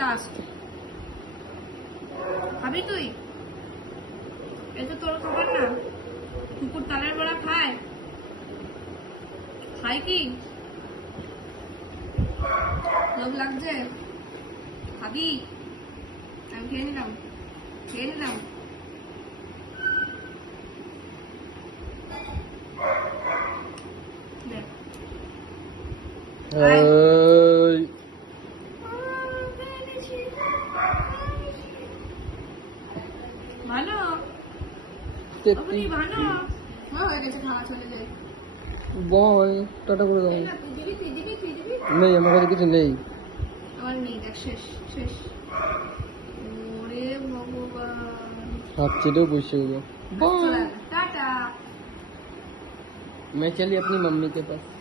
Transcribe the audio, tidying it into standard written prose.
Last খাবি তুই? এটা তোর খাবার না, কুকুর তালের বড়া খায়? খায় কি? লোভ লাগছে? খাবি? আমি খেয়ে নিলাম, খেয়ে নিলাম। ভালো ভালো হয়ে গেছে, খাওয়া চলে যায়। বল টাটা করে দাও। তুই দিবি তুই দিবি তুই দিবি? নেই, আমার কাছে কিছু নেই। আমার নেই, দেখ শেষ শেষ। ওরে ভগবান, हाथ चलो पूछे हुए टाटा। मैं चली अपनी मम्मी के पास।